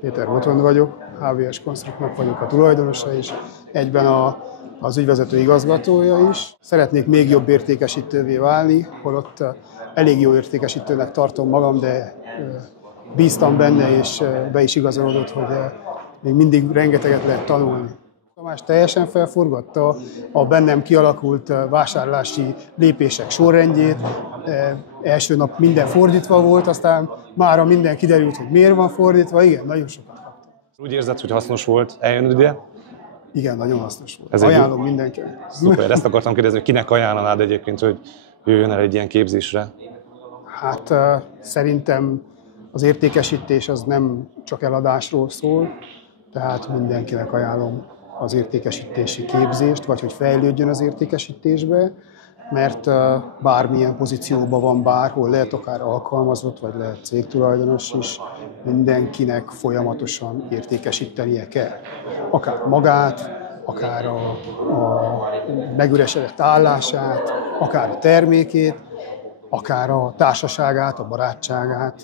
Péter Botond vagyok, HVS Constructnak vagyok a tulajdonosa is, egyben az ügyvezető igazgatója is. Szeretnék még jobb értékesítővé válni, holott elég jó értékesítőnek tartom magam, de bíztam benne, és be is igazolódott, hogy még mindig rengeteget lehet tanulni. Tamás teljesen felforgatta a bennem kialakult vásárlási lépések sorrendjét. Első nap minden fordítva volt, aztán mára minden kiderült, hogy miért van fordítva. Igen, nagyon sokat kaptam. Úgy érzed, hogy hasznos volt eljönnöd ide? Igen, nagyon hasznos volt. Ajánlom mindenkinek. Szuper, ezt akartam kérdezni, hogy kinek ajánlanád egyébként, hogy jöjjön el egy ilyen képzésre? Hát szerintem az értékesítés az nem csak eladásról szól, tehát mindenkinek ajánlom az értékesítési képzést, vagy hogy fejlődjön az értékesítésbe, mert bármilyen pozícióban van bárhol, lehet akár alkalmazott, vagy lehet cégtulajdonos is, mindenkinek folyamatosan értékesítenie kell. Akár magát, akár a megüresedett állását, akár a termékét, akár a társaságát, a barátságát.